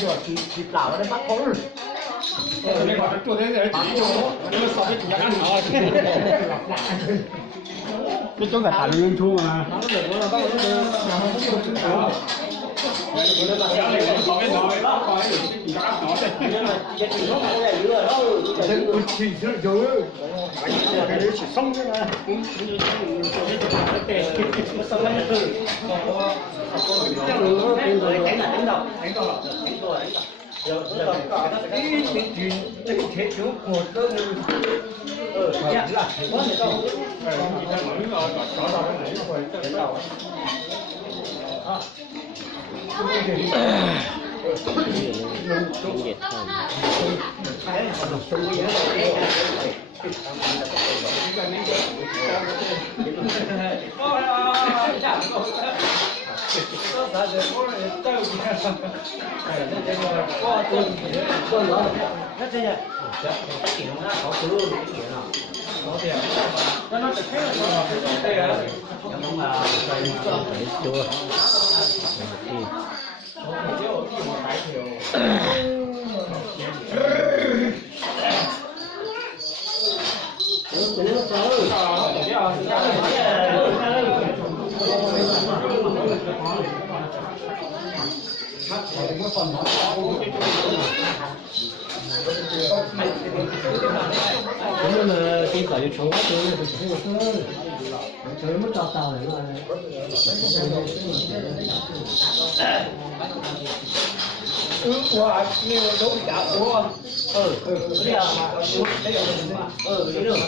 Giờ chỉ bảo nó bắt con. Này gọi chỗ đấy để chỉ chỗ, nó so với nhà ăn rồi. Cái chỗ cả thằng nguyên thu mà. Nó được nó bắt nó được. Cái đấy chỉ xong thôi mà. Cũng là cái cởi chỗ đó chơi mất tao tao này nó Wow, nhiều đâu bị đảo của. đấy là đấy được.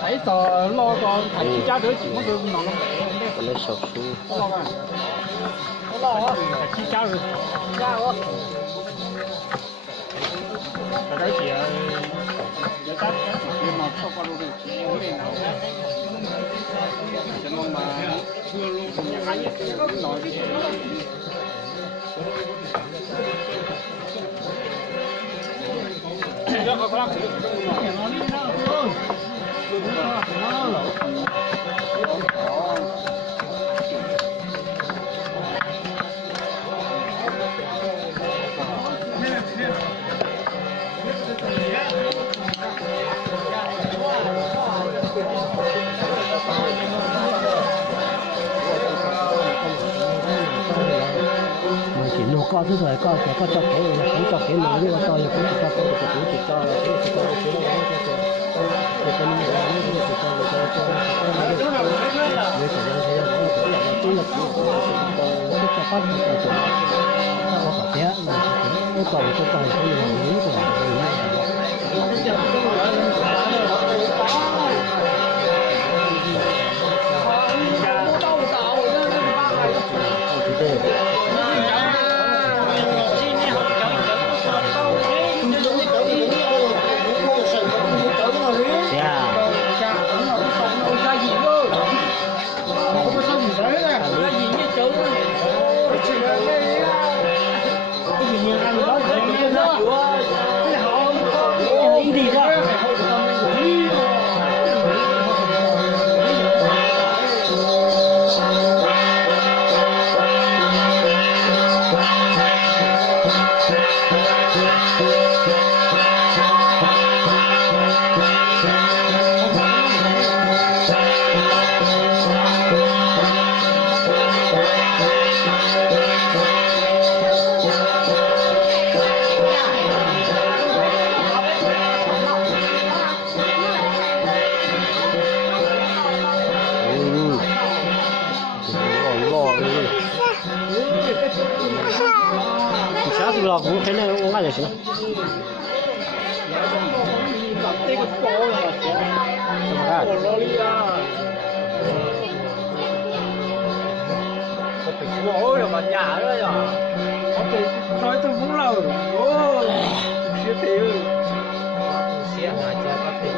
Thấy tờ lo con thấy chi cha đứa chỉ có được nó bể lấy sọt su lo à lo á chi cha rồi cha quá cái gì à cái tát cái mà sau qua luôn thì có thể nào cho nên mà chưa luôn nhà máy nói đi Hãy subscribe cho kênh Ghiền Mì Gõ để không bỏ có thứ rồi có cho cái cũng cho cái mà như là to thì cũng cho cái cũng chỉ cho là cái chỉ cho cái nó thì cái mình làm cái chỉ cho cái cho cái nếu phải làm thế là cũng là phát triển của chúng nó có thể là yêu cầu cho toàn thể người lính của người là cũng thấy này uống ngay được chứ ôi là mà nhà đó rồi nói tôi muốn lâu ôi siêu tiêu xe hả cha có tiền